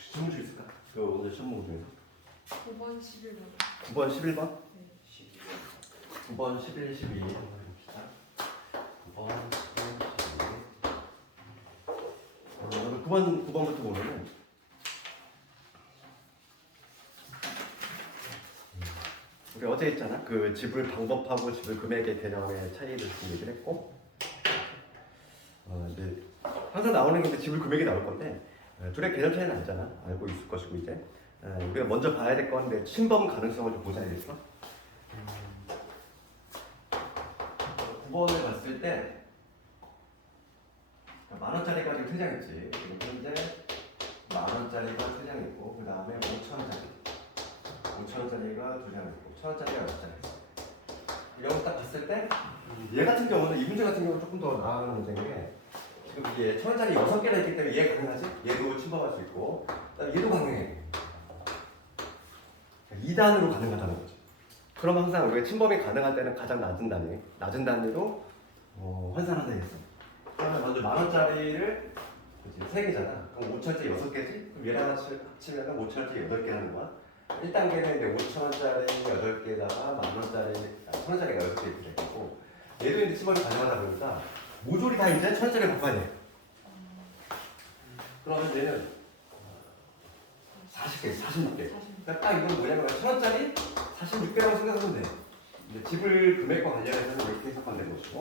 혹시 질문 줄 있을까? 그 오늘 시험 문제 중에서 9번 11번. 9번 11번? 네. 9번 11, 12 한번 해봅시다. 9번 11, 12 9번부터 보면은 우리 어제 했잖아. 그 지불 방법하고 지불 금액의 개념의 차이를 좀 얘기를 했고 이제 항상 나오는 게 이제 지불 금액이 나올 건데 둘의 개념 차이는 알잖아. 알고 있을 것이고 이제 우리가 먼저 봐야 될 건데 침범 가능성을 좀 보자 이랬어. 9번을 봤을 때 10,000원짜리가 지금 퇴장했지. 현재 10,000원짜리가 퇴장했고 그 다음에 5,000원짜리가 2장 있고 1,000원짜리가 6장 있어. 이거 딱 봤을 때 얘 같은 경우는 이 문제 같은 경우는 조금 더 나아가는 문제인 게 지금 이게 1,000원짜리 6개나 있기 때문에 얘 가능하지? 얘도 침범할 수 있고 그다음에 얘도 가능해. 2단으로 가능하다는 거지. 그럼 항상 우리가 침범이 가능할 때는 가장 낮은 단위로 환산한다 했어. 그러면 먼저 10,000원짜리를 3개잖아. 그럼 5,000원짜리 6개지? 그럼 얘랑 같이 합치면 5,000원짜리 8개 하는 거야. 1단계는 이제 5,000원짜리 8개에다가 10,000원짜리, 1,000원짜리가 6개 이렇게 되고 얘도 이제 침범이 가능하다 보니까 모조리 다 이제 1,000원짜리 바꿔야 돼. 그러면 얘는 40개, 46개. 그러니까 딱 이건 뭐냐면 1,000원짜리 46개라고 생각하면 돼. 이제 지불 금액과 관련해서는 이렇게 해석하면 되는 것이고.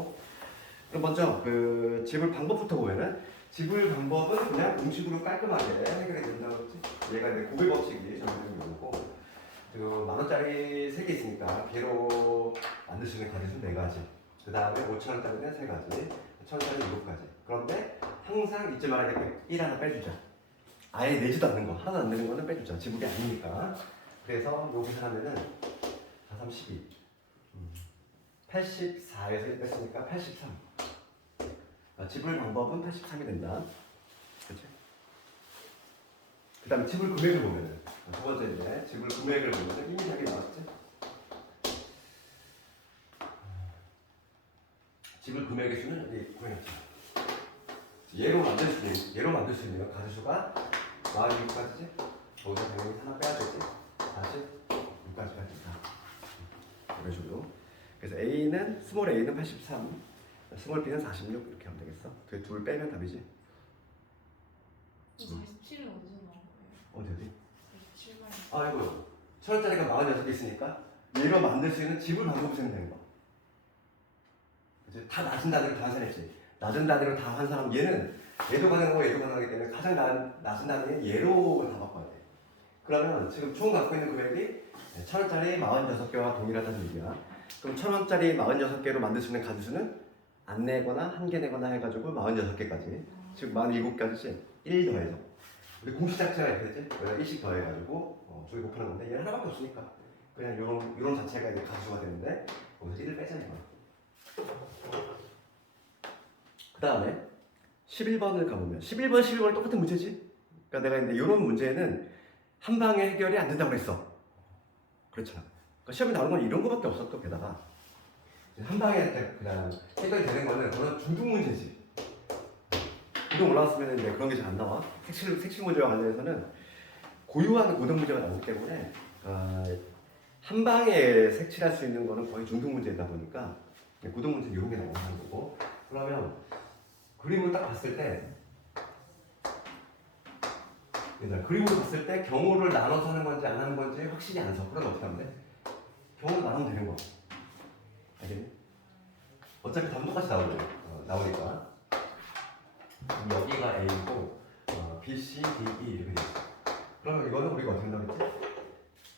그럼 먼저 그 지불 방법부터 보면은 지불 방법은 그냥 공식으로 깔끔하게 해결이 된다고 했지. 얘가 이제 고배 법칙이 정해진 경우고 그 10,000원짜리 3개 있으니까 개로 만들 수 있는 가지수는 4가지. 그 다음에 5,000원짜리는 3가지, 1,000원짜리 7가지. 그런데 항상 잊지 말아야 될 게 1 하나 빼주자. 아예 내지도 않는 거, 하나도 안 내는 거는 빼주자. 지불이 아니니까. 그래서 요 계산하면은 4, 3, 12. 84에서 1 뺐으니까 83. 지불 방법은 83이 된다. 그치? 그 다음에 지불 금액을 보면은, 두 번째인데, 지불 금액을 보면은 이미 여기 나왔지? 지불 금액의 수는 여기 구해놨지. 얘로 만들 수 있는 가지수가 46가지지? 거기서 당연히 하나 빼야 되지? 46까지가 된다. 이런 식으로. 그래서 A는, 스몰 A는 83, 스몰 B는 46 이렇게 하면 되겠어. 그 둘 빼면 답이지. 47은 어디서 나온 거예요? 어디? 47만. 아이고, 1,000원짜리가 46개 있으니까 얘로 만들 수 있는 지불 방법 쓰면 되는 거. 그치? 다 낮은 단위로 다 환산했지. 낮은 단위로 다 환산하면 얘도 가능하고 얘도 가능하기 때문에 가장 낮은 단위는 얘로 다 바꿔야 돼. 그러면 지금 총 갖고 있는 금액이 1,000원짜리 46개와 동일하다는 얘기야. 그럼 1,000원짜리 46개로 만들 수 있는 가지수는 안 내거나 한 개 내거나 해가지고 46개까지. 즉 47개까지 1 더해서. 우리 공식 자체가 이렇게 했지? 여기다 1씩 더해가지고 저기 곱하는 건데 얘는 하나밖에 없으니까 그냥 요런 자체가 이제 가수가 되는데 거기서 1을 빼자는 거야. 그 다음에 11번을 가보면 11번, 12번은 똑같은 문제지? 그러니까 내가 이제 이런 문제는 한 방에 해결이 안 된다고 했어. 그렇잖아. 그러니까 시험에 나오는 건 이런 거밖에 없어. 또 게다가 한 방에 그냥 해결이 되는 거는 그런 중등 문제지. 고등 올라왔으면 이제 그런 게 잘 안 나와. 색칠 문제와 관련해서는 고유한 고등 문제가 나오기 때문에 한 방에 색칠할 수 있는 거는 거의 중등 문제이다 보니까 고등 문제 이런 게 나오는 거고. 그러면 그림을 딱 봤을 때 그림을 봤을 때 경우를 나눠서 하는 건지 안 하는 건지 확실히 안 서. 그럼 어떻게 하면 돼? 경우를 나누면 되는 거야. 알겠니? 어차피 답은 똑같이 나오니까 여기가 A고 B, C, D, E 이렇게 돼 있어. 그러면 이거는 우리가 어떻게 한다고 했지?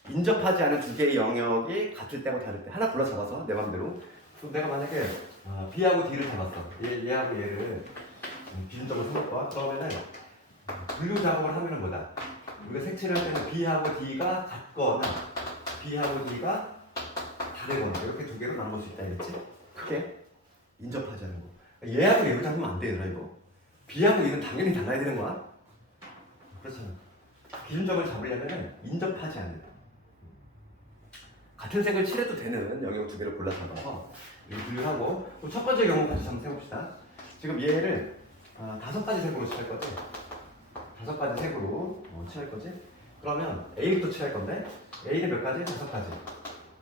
인접하지 않은 두 개의 영역이 같을 때하고 다를 때 하나 골라 잡아서 내 맘대로. 그럼 내가 만약에 B하고 D를 잡았어. 얘하고 얘를 기준점을 삼을 거야. 그러면은 분류 작업을 하면은 뭐다? 우리가 색칠을 할 때는 B하고 D가 같거나 B하고 D가 다르거나 이렇게 두 개로 나눠볼 수 있다 이랬지? 크게 인접하지 않은 거. 얘하고 얘를 잡으면 안 돼, 얘들아 이거. B하고 얘는 당연히 달라야 되는 거야. 그렇잖아. 기준점을 잡으려면은 인접하지 않는 같은 색을 칠해도 되는 영역 두 개를 골라 잡아서 이렇게 분류하고 그럼 첫 번째 경우 같이 한번 해봅시다. 지금 얘를 5가지 색으로 칠할 거지. 다섯 가지 색으로 칠할 거지? 그러면 A부터 칠할 건데 A는 몇 가지? 다섯 가지.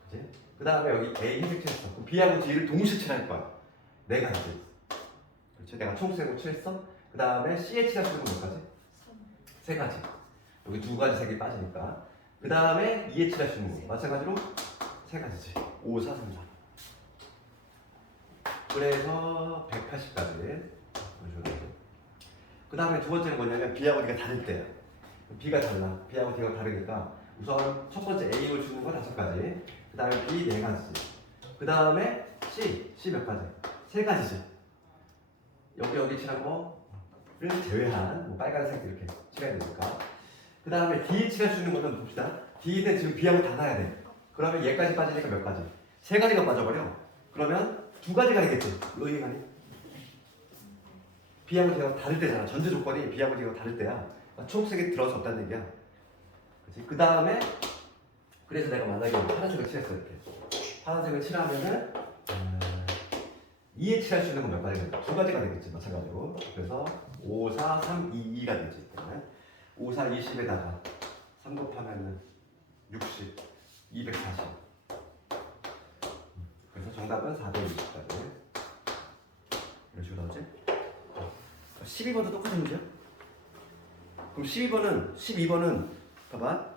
그치? 그 다음에 여기 A 흰색 칠했어. 그럼 B하고 D를 동시에 칠할 거야. 네 가지. 그렇지? 내가 총색으로 칠했어. 그 다음에 C에 칠할 수 있는 건 몇 가지? 3. 세 가지. 여기 두 가지 색이 빠지니까. 그 다음에 2에 칠할 수 있는 거. 마찬가지로 세 가지지. 5, 4, 3, 4. 그래서 180까지. 그 다음에 두 번째는 뭐냐면 B하고 D가 다를 때야. B가 달라. B하고 D가 다르니까 우선 첫 번째 A를 주는 거 다섯 가지. 그 다음에 B 네 가지지. 그 다음에 C 몇 가지? 세 가지지. 여기 칠한 거를 제외한 뭐 빨간색 이렇게 칠해야 되니까. 그 다음에 D 칠할 수 있는 거는 봅시다. D는 지금 B하고 다 놔야 돼. 그러면 얘까지 빠지니까 몇 가지? 세 가지가 빠져버려. 그러면 두 가지가 되겠지. 의의가니? B하고 D가 다를 때잖아. 전제 조건이 B하고 D가 다를 때야. 그러니까 초록색이 들어서 없다는 얘기야. 그치? 그 다음에 그래서 내가 만약에 파란색을 칠했어 이렇게. 파란색을 칠하면은 2에 칠할 수 있는 건 몇 가지가? 두 가지가 되겠지 마찬가지로. 그래서 5, 4, 3, 2, 2가 되지. 5, 4, 20에다가 3 곱하면은 60, 240. 그래서 정답은 420까지. 이런 식으로 나오지? 12번도 똑같은 문제야? 그럼 12번은 봐봐.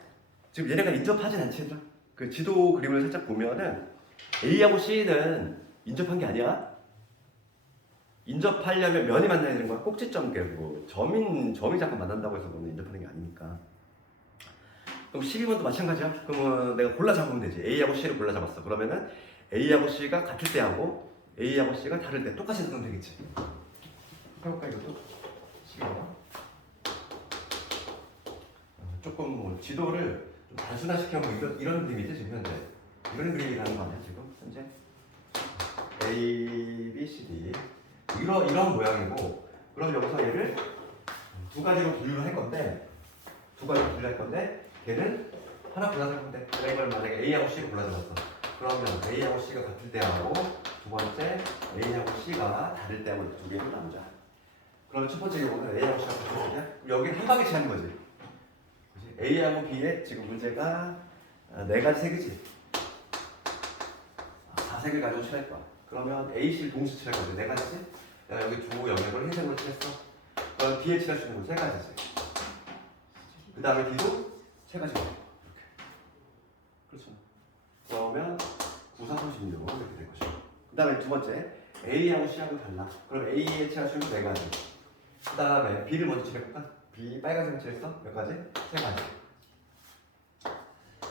지금 얘네가 인접하진 않지 얘들아? 그 지도 그림을 살짝 보면은 A하고 C는 인접한 게 아니야. 인접하려면 면이 만나야 되는 거야. 꼭지점 깨고 점이 잠깐 만난다고 해서 그거는 인접하는 게 아니니까. 그럼 12번도 마찬가지야. 그러면 내가 골라 잡으면 되지. A하고 C를 골라 잡았어. 그러면은 A하고 C가 같을 때하고 A하고 C가 다를 때 똑같이 넣으면 되겠지. 해볼까 이것도? 12번. 조금 뭐 지도를 좀 단순화시켜면 이런 그림이지 지금 현재. 이런 그림이라는 거 아니야 지금 현재? A, B, C, D. 이런 모양이고, 그럼 여기서 얘를 두 가지로 분류를 할 건데, 걔는 하나 골라잡으면 돼. 내가 이걸 만약에 A하고 C를 골라잡았어. 그러면 A하고 C가 같을 때하고 두 번째 A하고 C가 다를 때하고 두 개를 나누자. 그러면 첫 번째 경우는 A하고 C가 같을 때야. 여기는 한 방에 치는 거지. 그치? A하고 B의 지금 문제가 네 가지 색이지. 4색을 가지고 칠할 거야. 그러면 A, C를 동시에 칠할 거지. 네 가지지? 내가 여기 두 영역을 흰색으로 칠했어. 그럼 B에 칠할 수 있는 건 세 가지지. 그 다음에 D도 세 가지가 돼. 이렇게. 그렇죠. 그러면 9, 4, 36 이렇게 될 것이고. 그 다음에 두 번째 A하고 C하고 달라. 그럼 A에 칠할 수 있는 네 가지. 그 다음에 B를 먼저 칠해볼까? B 빨간색 칠했어? 몇 가지? 세 가지.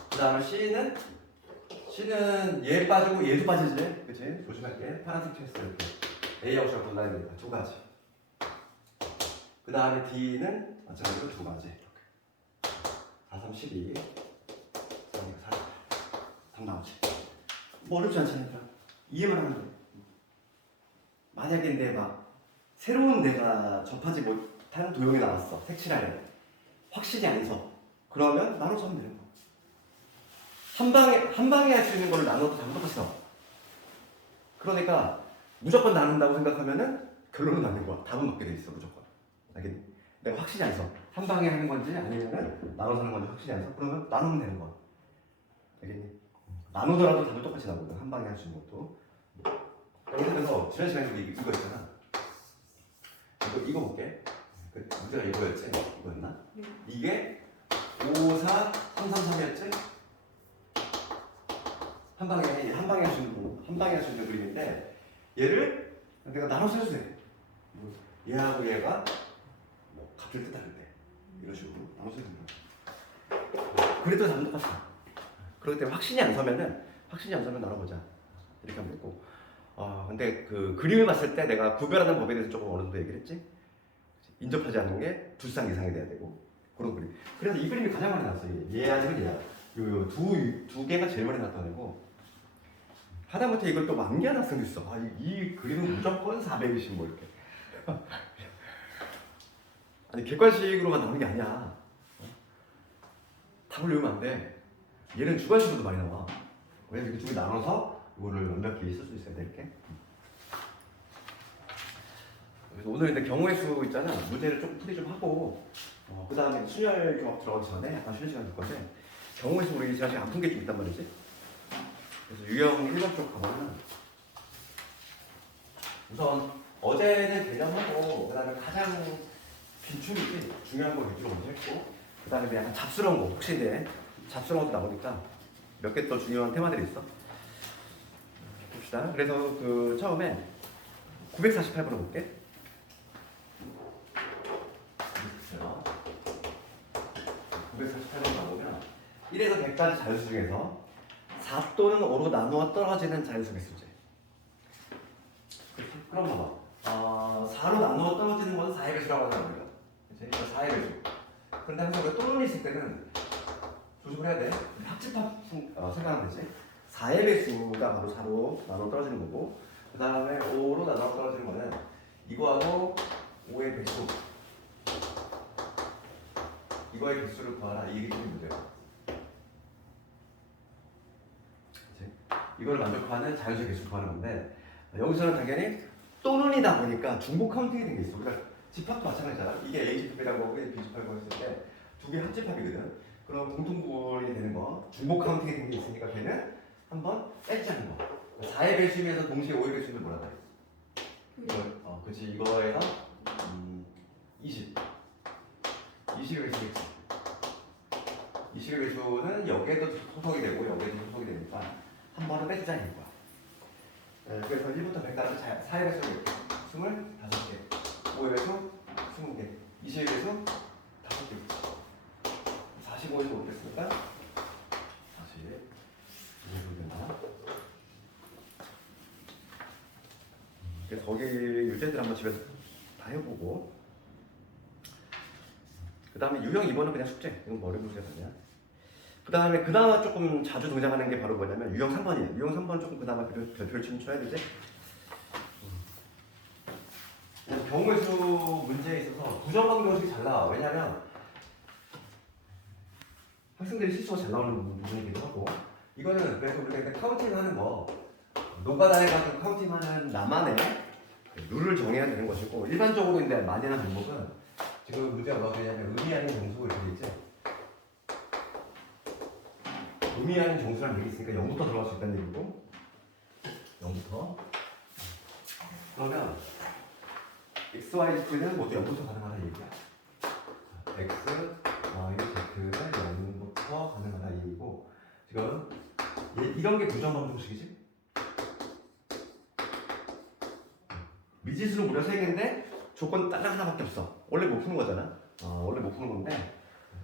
그 다음에 C는 얘 빠지고 얘도 빠지지? 그치? 조심할게. 파란색 칠했어 이렇게. A하고 C하고 달라야 되니까 두 가지. 그 다음에 D는 마찬가지로 두 가지. 이렇게. 4, 3, 12. 4, 4, 답 나오지. 뭐 어렵지 않잖아. 이해만 하면 돼. 만약에 근데 막 새로운 내가 접하지 못한 도형이 나왔어. 색칠하려. 확실히 안 서. 그러면 나눠서 하면 되는 거야. 한 방에 할 수 있는 거를 나눠도 다 똑같이 나와. 그러니까 무조건 나눈다고 생각하면은 결론은 맞는 거야. 답은 맞게 돼 있어 무조건. 알겠니? 내가 확실히 안 서. 한 방에 하는 건지 아니면은 나눠서 하는 건지 확실히 안 서. 그러면 나누면 되는 거야. 알겠니? 나누더라도 답은 똑같이 나오거든. 한 방에 할 수 있는 것도. 예를 들어서 지난 시간에 이거 있잖아. 이거 볼게. 그 문제가 이거였지? 이거였나? 네. 이게 5, 4, 3, 3, 3이었지? 한 방에 할 수 있는 그림인데 얘를 내가 나눠서 해도 돼. 얘하고 얘가 뭐 같을 때 다를 때 이런 식으로 나눠서 해도 돼. 그래도 답은 똑같아. 그렇기 때문에 확신이 안 서면 나눠보자. 이렇게 하면 되고. 근데 그 그림을 봤을 때 내가 구별하는 법에 대해서 조금 어느 정도 얘기를 했지. 인접하지 않는 게 두 쌍 이상이 돼야 되고 그런 그림. 그래서 이 그림이 가장 많이 나왔어. 얘 아니면 얘야. 두 개가 제일 많이 나왔다는 애고. 하다못해 이걸 또 만개한 학생도 있어. 이 그림은 무조건 420 뭐 이렇게. 아니 객관식으로만 나오는 게 아니야. 답을 외우면 안 돼. 얘는 주관식으로도 많이 나와. 왜냐면 이렇게 두 개 나눠서 이거를 완벽히 쓸 수 있어야 돼 이렇게. 그래서 오늘 근데 경우의 수 있잖아. 문제를 좀 풀이 좀 하고 그 다음에 순열 종합 들어가기 전에 약간 쉬는 시간 줄 건데 경우에서 우리 사실 안 푼 게 좀 있단 말이지. 그래서 유형 1번 쪽 가보면 우선 어제는 개념하고 그 다음에 가장 기출이지 중요한 거 위주로 먼저 했고 그 다음에 약간 잡스러운 거 혹시 이제 잡스러운 것도 나오니까 몇 개 더 중요한 테마들이 있어. 봅시다. 그래서 그 처음에 948번을 볼게. 948번 가보면 1에서 100까지 자연수 중에서 4 또는 5로 나누어 떨어지는 자연수 개수제. 그럼 봐봐. 4로 나누어 떨어지는 건 4의 배수라고 하잖아 우리가. 그치? 4의 배수. 그런데 항상 우리가 또는 있을 때는 조심을 해야 돼. 합집합 생각하면 되지. 4의 배수가 바로 4로 나눠 떨어지는 거고 그 다음에 5로 나눠 떨어지는 거는 이거하고 5의 배수 이거의 개수를 구하라 이게 좀 문제야. 그치? 이걸 만족하는 자연수의 개수를 구하는 건데 여기서는 당연히 또는이다 보니까 중복 카운팅이 된 게 있어. 그러니까 집합도 마찬가지잖아. 이게 A 집합이라고 이게 B 집합이라고 했을 때 두 개 합집합이거든. 그럼 공통분이 되는 거 중복 카운팅이 된 게 있으니까 걔는 한번 뺐자는 거. 4의 배수면서 동시에 5의 배수는 뭐라고 했어? 이거 그치 이거에서 20의 배수겠지. 20의 배수는 여기에도 소속이 되고 여기에도 소속이 되니까 한 번은 뺐자는 거야. 그래서 1부터 100까지 4의 배수를 25개, 5의 배수 20개, 20의 배수 5개. 45에서 못했으니까 40. 이해가 되나? 그래서 거기 유제들 한번 집에서 다 해보고 그 다음에 유형 2번은 그냥 숙제. 이건 머리 문제가 아니야. 그 다음에 그나마 조금 자주 등장하는 게 바로 뭐냐면 유형 3번이에요. 유형 3번 조금 그나마 별표를 좀 쳐야 되지. 경우의 수 문제에 있어서 부정방 정식이 잘 나와. 왜냐면 학생들이 실수가 잘 나오는 부분이기도 하고 이거는 그래서 우리가 카운팅 하는 거 노가다 해가지고 카운팅하는 나만의 룰을 정해야 되는 것이고 일반적으로 근데 많이 하는 종목은 지금 문제가 뭐가 되냐면 의미하는 정수가 이렇게 있지. 의미하는 정수라는 얘기 있으니까 0부터 들어갈 수 있다는 얘기고 0부터 그러면 x, y, z는 모두 0부터 가능하다는 얘기야. x, y, z는 0부터 가능하다 이 얘기고 지금 이런 게 부정방정식이지? 미지수는 무려 3개인데 조건 딱 하나밖에 없어. 원래 못 푸는 거잖아. 원래 못 푸는 건데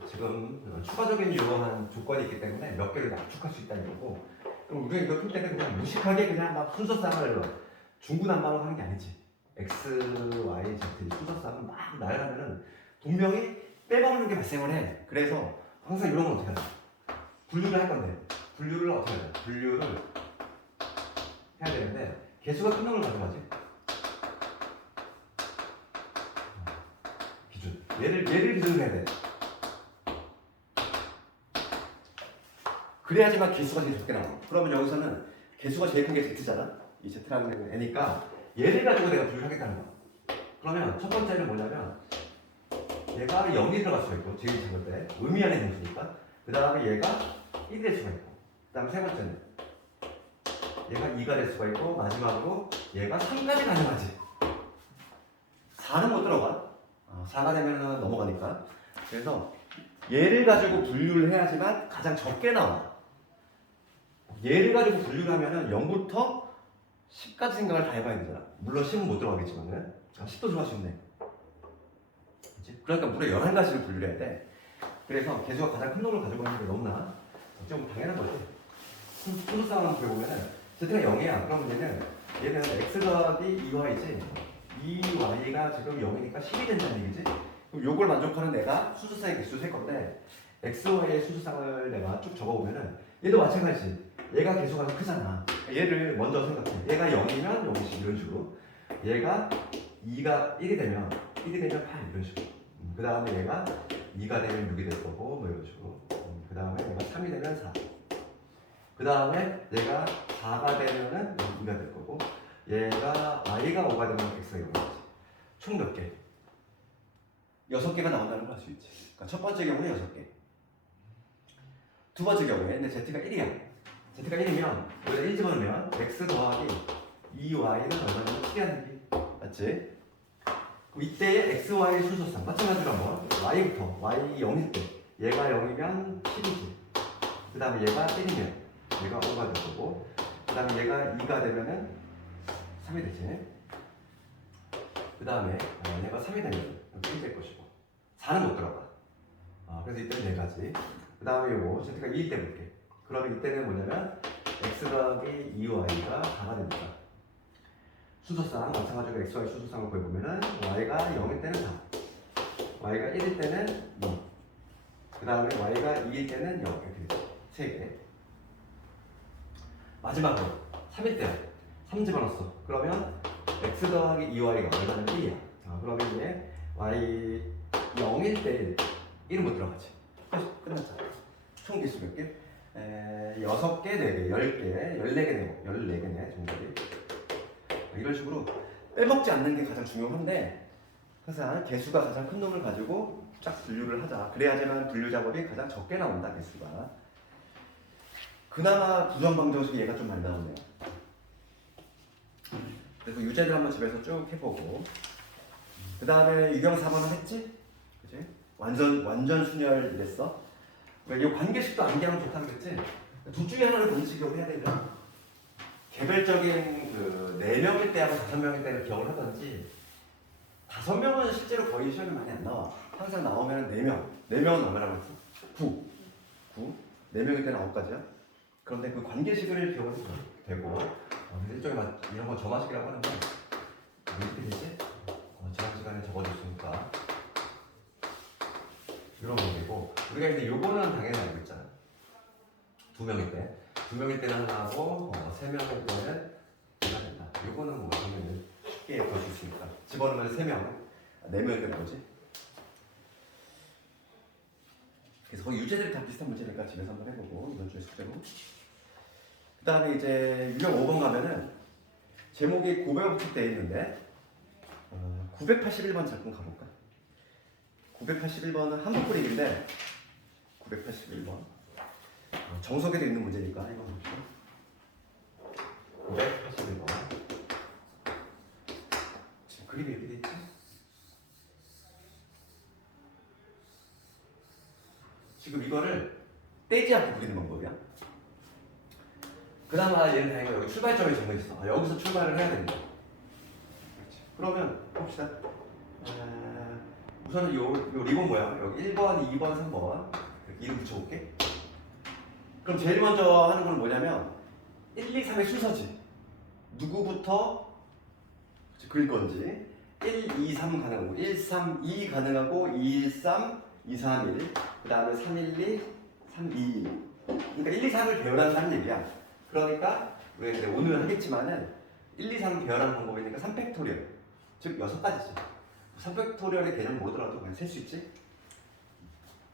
지금 추가적인 이러한 조건이 있기 때문에 몇 개를 압축할 수 있다는 거고 그럼 우리가 이걸 풀 때는 그냥 무식하게 그냥 막 순서쌍을 중구난방을 하는 게 아니지. x, y, z 순서쌍을 막 나열하면은 분명히 빼먹는 게 발생을 해. 그래서 항상 이런 건 어떻게 하냐? 분류를 할 건데 분류를 어떻게 하냐? 분류를 해야 되는데 개수가 큰 놈을 가져가지. 기준. 얘를 기준으로 해야 돼. 그래야지만 개수가 제일 적게 나와. 그러면 여기서는 개수가 제일 큰 게 z잖아. 이 z라는 애니까 얘를 가지고 내가 분류를 하겠다는 거야. 그러면 첫 번째는 뭐냐면 얘가 0이 들어갈 수가 있고 제일 작을 때 의미하는 정수니까 그 다음에 얘가 1이 될 수가 있고 그 다음에 세 번째는 얘가 2가 될 수가 있고 마지막으로 얘가 3까지 가능하지. 4는 못 들어가. 4가 되면 넘어가니까. 그래서 얘를 가지고 분류를 해야지만 가장 적게 나와. 얘를 가지고 분류를 하면은 0부터 10까지 생각을 다 해봐야 되잖아. 물론 10은 못 들어가겠지만은 10도 들어갈 수 있네. 그치? 그러니까 무려 11가지를 분류를 해야 돼. 그래서 개수가 가장 큰 놈을 가지고 있는 게 너무나 좀 당연한 거지. 순서상을 보면은 z가 0이야. 그러면 얘는 x가 2y지 2y가 지금 0이니까 10이 된다는 얘기지. 그럼 요걸 만족하는 내가 수수쌍의 개수를 셀 건데 x, y의 수수쌍을 내가 쭉 적어보면은 얘도 마찬가지지. 얘가 개수가 더 크잖아. 얘를 먼저 생각해. 얘가 0이면 0씩 이런 식으로. 얘가 2가 1이 되면 8 이런 식으로. 그 다음에 얘가 2가 되면 6이 될 거고 뭐 이런 식으로. 그 다음에 얘가 3이 되면 4. 그 다음에 얘가 4가 되면은 2가 될 거고 얘가 y가 5가 되면 x가 0이지. 총 몇 개? 6개가 나온다는 걸 알 수 있지. 그러니까 첫 번째 경우는 6개. 두 번째 경우에 근데 z가 1이야. z가 1이면 여기다 1 집어넣으면 x 더하기 2y는 얼마냐면 7이라는 얘기. 맞지? 그럼 이때의 x, y 순서상 마찬가지로 한번 y부터 y 0일 때 얘가 0이면 10이지. 그 다음에 얘가 1이면 얘가 5가 될 거고 그 다음에 얘가 2가 되면은 3이 되지. 그 다음에 얘가 3이 되면 여기 1이 될 것이고 4는 못 들어가. 그래서 이때는 4가지. 그 다음에 요거 z가 2일 때 볼게. 그러면 이때는 뭐냐면 x 더하기 2y가 4가 됩니다. 순서상 마찬가지로 x, y 순서상을 구해보면은 y가 0일 때는 4, y가 1일 때는 2, 그 다음에 y가 2일 때는 0 이렇게 되죠. 3개. 마지막으로 3일 때야. 3 집어넣었어. 그러면 x 더하기 2y가 얼마냐면 1이야. 그러면 이제 y 0일 때 1은 못 들어가지. 끝났잖아. 총 개수 몇 개? 6개, 4개, 10개, 14개네. 14개네, 정답이. 이런 식으로 빼먹지 않는 게 가장 중요한데 항상 개수가 가장 큰 놈을 가지고 쫙 분류를 하자. 그래야지만 분류 작업이 가장 적게 나온다, 개수가. 그나마 부정방정식이 얘가 좀 많이 나오네요. 그래서 유제들 한번 집에서 쭉 해보고 그 다음에 유경 4번은 했지? 그치? 완전 순열됐어. 이 관계식도 암기하면 좋다고 그랬지? 둘 중에 하나를 본식으로 해야 되잖아. 개별적인 그 4명일 때하고 5명일 때는 기억을 하던지 5명은 실제로 거의 시험이 많이 안 나와. 항상 나오면 4명. 4명은 얼마나 많지? 9. 4명일 때는 9가지야. 그런데 그 관계식을 기억을 해도 되고 일종의 이런 거 점화식이라고 하는데 어떻게 되지? 지난 시간에 적어줬으니까 이런 문제고 우리가 이제 요거는 당연히 알고 있잖아. 2명일 때. 2명일 때는 하나 하고 3명일 때는 하나 된다. 요거는 뭐 당연히 쉽게 볼 수 있으니까. 집어넣으면 3명, 4명일 때 나오지. 그래서 거기 유제들이 다 비슷한 문제니까 집에서 한번 해보고 이번 주에 숙제로. 그 다음에 이제 유형 5번 가면은 제목이 고배업식 돼 있는데 981번 잠깐 가볼까? 981번은 한국그림인데 981번 정석에도 있는 문제니까 이거 봅시다. 981번 지금 그림이 이렇게 돼 있지? 지금 이거를 떼지 않고 그리는 방법이야. 그나마 얘는 다행히 여기 출발점이 정해 있어. 여기서 출발을 해야 된다. 그러면 봅시다. 우선은 요 리본 뭐야? 여기 1번, 2번, 3번 이렇게 이름 붙여볼게. 그럼 제일 먼저 하는 건 뭐냐면 1, 2, 3의 순서지. 누구부터 그릴 건지 1, 2, 3 가능하고 1, 3, 2 가능하고 2, 1, 3, 2, 3, 1 그 다음에 3, 1, 2, 3, 2, 1 그러니까 1, 2, 3을 배열한다는 얘기야. 그러니까 우리가 이제 오늘 하겠지만은 1, 2, 3을 배열하는 방법이니까 3팩토리얼 즉 6가지지. 3팩토리얼의 개념 모르더라도 그냥 셀 수 있지.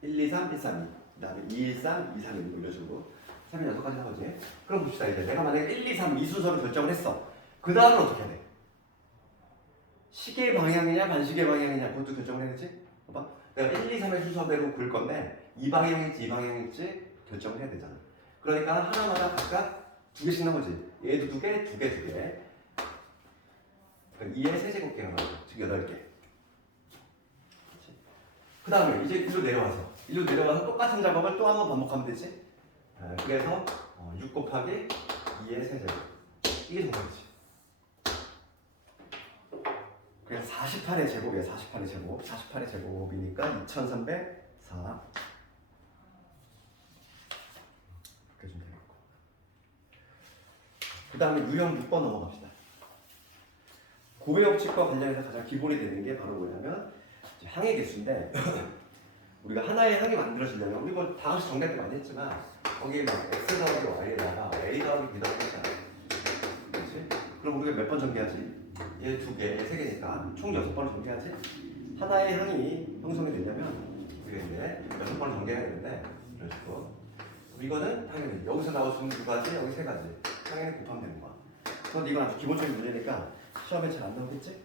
1, 2, 3, 1, 3, 2 그 다음에 2, 1, 3, 2, 3, 1 올려주고 3이 6가지 나오지. 그럼 봅시다. 이제 내가 만약에 1, 2, 3 이 순서를 결정을 했어. 그 다음은 어떻게 해야 돼? 시계 방향이냐 반시계 방향이냐 그것도 결정을 해야 되지. 봐봐. 내가 1, 2, 3의 순서대로 그릴 건데 이 방향일지 이 방향일지 결정을 해야 되잖아. 그러니까 하나마다 각각 2개씩 나오지. 얘도 2개, 2개, 2개. 그러니까 2의 세제곱계가 나오죠. 즉 8개. 그 다음에 이제 일로 내려와서 똑같은 작업을 또 한 번 반복하면 되지. 그래서 6 곱하기 2의 세제곱. 이게 정답이지. 그래서 48의 제곱이에요. 48의 제곱. 48의 제곱이니까 2304. 이렇게 좀 되겠고. 그 다음에 유형 6번 넘어갑시다. 고배역칙과 관련해서 가장 기본이 되는 게 바로 뭐냐면 항의 개수인데 우리가 하나의 항이 만들어지려면 우리 뭐 다 같이 정리할 때 많이 했지만 거기에 막 x 더하기 y에다가 a 더하기 b 더하기 하잖아. 그렇지? 그럼 우리가 몇 번 정리하지? 얘 2개, 얘 3개니까 총 6번을 정리하지? 하나의 항이 형성이 되려면 우리가 이제 6번을 정리해야 되는데 이런 식으로 이거는 당연히 여기서 나올 수 있는 2가지, 여기 3가지 당연히 곱하면 되는 거야. 그런데 이건 아주 기본적인 문제니까 시험에 잘 안 나오겠지?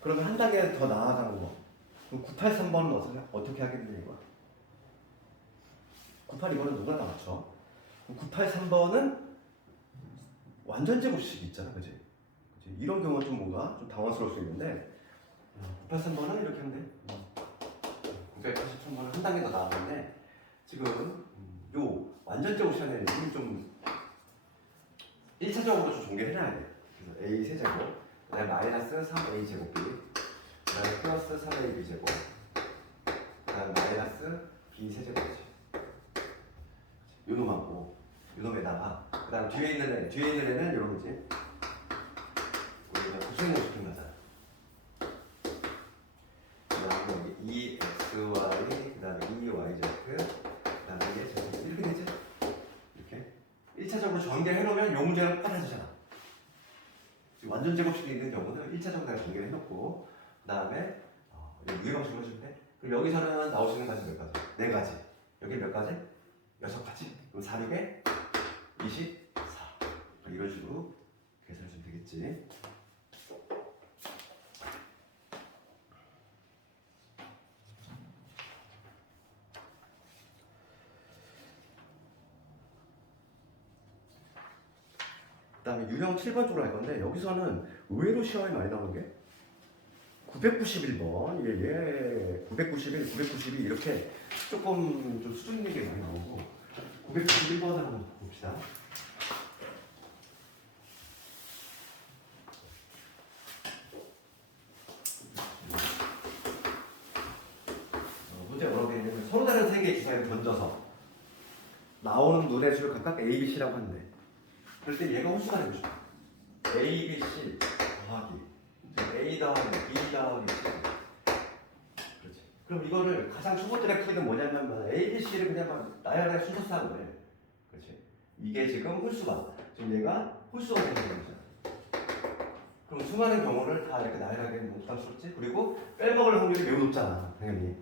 그러면 한 단계 더 나아가는 거 그럼 983번은 어떻게 하게 되는 거야? 982번은 누가 다 맞춰? 983번은 완전 제곱식이 있잖아, 그지? 이런 경우는 좀 뭔가 좀 당황스러울 수 있는데 983번은 이렇게 하면 돼. 983번은 한 단계 더 나왔는데 지금 요 완전 제곱식에는 좀 1차적으로 좀 전개해놔야 돼. 그래서 a 세제곱, 그 다음에 마이너스 3a 제곱b, 그 다음에 플러스 3ab 제곱, 그 다음에 마이너스 b 세제곱이지. 요 놈하고 요 놈에다가 그 다음 뒤에 있는 애는 이런 거지. 우리가 구성형 시킨 거잖아. 그 다음에 여기 2xy, 그 다음에 2yz, 그 다음에 이게 제곱 이렇게 되지? 이렇게 1차적으로 전개를 해놓으면 요 문제랑 똑같아지잖아. 지금 완전 제곱식이 있는 경우는 1차적으로 내가 전개를 해놓고 그 다음에 유의 방식으로 해주면 돼. 그럼 여기서는 나오시는 가지 몇 가지? 4가지. 여기 몇 가지? 6가지. 그럼 4, 6에 24. 이런 식으로 계산해 주면 되겠지. 그 다음에 유형 7번 쪽으로 할 건데 여기서는 의외로 시험이 많이 나오는 게 991번, 예, 991, 992 이렇게 조금 좀 수준 있는 게 많이 나오고 991번을 한번 봅시다. 문제가 뭐라고 되어 있냐면 서로 다른 세 개의 주사위를 던져서 나오는 눈의 수를 각각 A, B, C라고 하는데 그럴 때 얘가 홀수가 되고 싶어. A, B, C 더하기 A 더하기 B 더하기 C. 그렇지. 그럼 이거를 가장 첫 번째 풀이는 뭐냐면 A, B, C를 그냥 막 나열하게 순서 쌓은 거예요. 그렇지. 이게 지금 홀수가 지금 얘가 홀수가 되는 거죠. 그럼 수많은 경우를 다 이렇게 나열하게 너무 부담스럽지? 그리고 빼먹을 확률이 매우 높잖아, 당연히.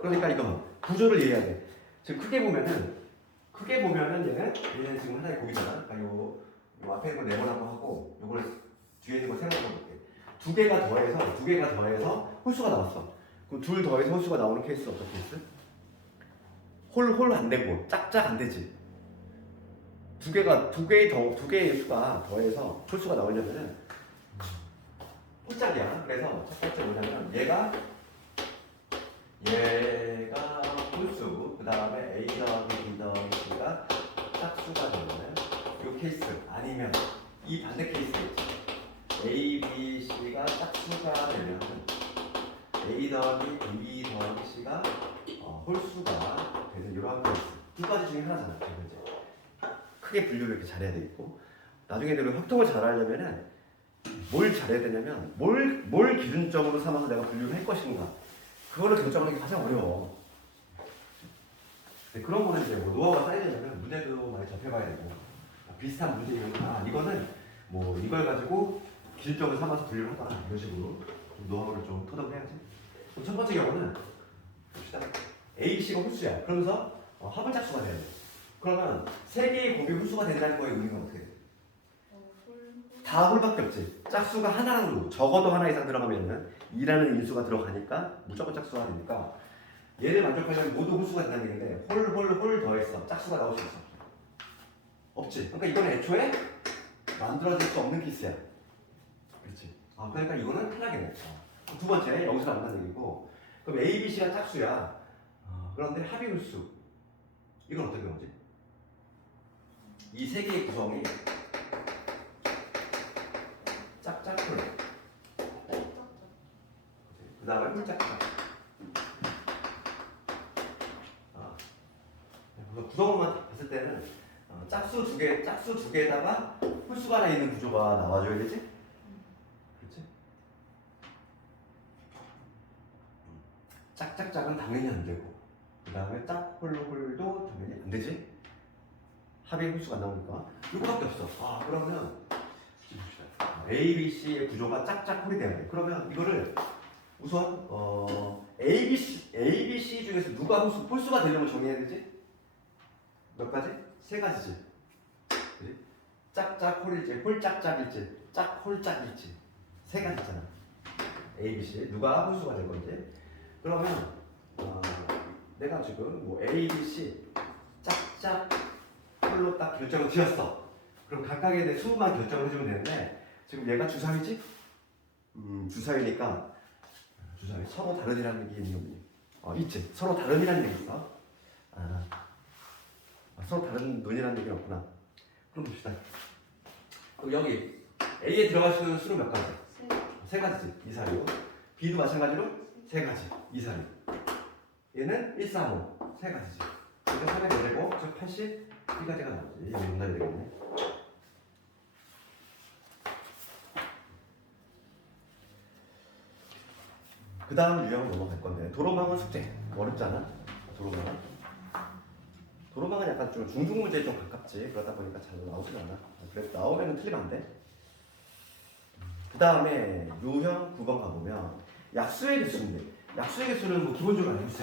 그러니까 이거 구조를 이해해야 돼. 지금 크게 보면은 얘는 지금 하나의 곱이잖아. 그러니까 요 앞에 있는 걸 네모나고 하고 요걸 뒤에 있는 걸 세모나고 볼게. 두 개가 더해서 홀수가 나왔어. 그럼 둘 더해서 홀수가 나오는 케이스 어떤 케이스? 홀 안 되고 짝짝 안 되지. 두 개의 수가 더해서 홀수가 나오려면은 홀짝이야. 그래서 첫 번째 뭐냐면 얘가 홀수, 그 다음에 A 더하기 B 더하기 C가 짝수가 되는 이 케이스 아니면 이 반대 케이스겠지. A, B, C가 짝수가 되면 A 더하기 B 더하기 C가 홀수가 되는 이러한 케이스. 두 가지 중에 하나잖아. 이제 크게 분류를 이렇게 잘해야 되겠고 나중에 내가 확통을 잘하려면은 뭘 잘해야 되냐면 뭘 기준점으로 삼아서 내가 분류를 할 것인가 그거를 결정하는 게 가장 어려워. 근데 그런 거는 이제 뭐 노하우가 쌓이려면 문제도 많이 접해봐야 되고 비슷한 문제면 이거는 뭐 이걸 가지고 기준점을 삼아서 분류를 하거나 이런 식으로 좀 노하우를 좀 터득해야지. 그럼 첫 번째 경우는 봅시다. A, C가 홀수야. 그러면서 합은 짝수가 돼야 돼. 그러면 세 개의 곱이 홀수가 된다는 거에 의미가 어떻게 돼? 다 홀밖에 없지. 짝수가 하나라도 적어도 하나 이상 들어가면은 2라는 인수가 들어가니까 무조건 짝수가 되니까 얘를 만족하려면 모두 홀수가 된다는 얘기인데 홀 더했어. 짝수가 나올 수 있어? 없지. 그러니까 이거는 애초에 만들어질 수 없는 케이스야. 그렇지. 그러니까 이거는 탈락이네. 두 번째 여기서 만난 얘기고 그럼 A, B, C가 짝수야. 그런데 합의 홀수 이건 어떻게 나오지? 이 세 개의 구성이 짝짝풀 그 다음에 홀짝짝 구성으로만 봤을 때는 짝수 두 개에다가 홀수가 하나 있는 구조가 나와줘야 되지? 그렇지? 짝짝짝은 당연히 안 되고 그 다음에 짝홀도 당연히 안 되지? 합의 홀수가 나오니까 이거밖에 없어. 그러면 A, B, C의 구조가 짝짝홀이 돼야 돼. 그러면 이거를 우선 A, B, C 중에서 누가 홀수가 되려면 정해야 되지? 몇 가지? 세 가지지. 그치? 짝짝홀일지, 홀짝짝일지, 짝홀짝일지 세 가지잖아. A, B, C 누가 홀수가 될 건지. 그러면 내가 지금 뭐 A, B, C 짝짝 홀로 딱 결정을 지었어. 그럼 각각에 대해 수만 결정을 해주면 되는데 지금 얘가 주사위지? 주사위니까 주사위 서로 다른이라는 얘기 있니 없니? 있지. 서로 다른이라는 얘기 있어. 서로 다른 논이라는 얘기는 없구나. 그럼 봅시다. 그럼 여기 A에 들어갈 수 있는 수는 몇 가지? 세 가지지. 2, 4, 6. B도 마찬가지로 세 가지. 2, 4, 6. 얘는 1, 3, 5. 세 가지지. 이렇게 3에 되고 즉 80, B가지가 나오지. 이게 정답이 되겠네. 그 다음 유형 넘어갈 건데 도로망은 숙제. 어렵잖아. 도로망은 약간 좀 중등 문제에 좀 가깝지. 그러다 보니까 잘 나오진 않아. 그래도 나오면 틀리면 안 돼. 그 다음에 유형 9번 가보면 약수의 개수인데 약수의 개수는 뭐 기본적으로 알고 있어요.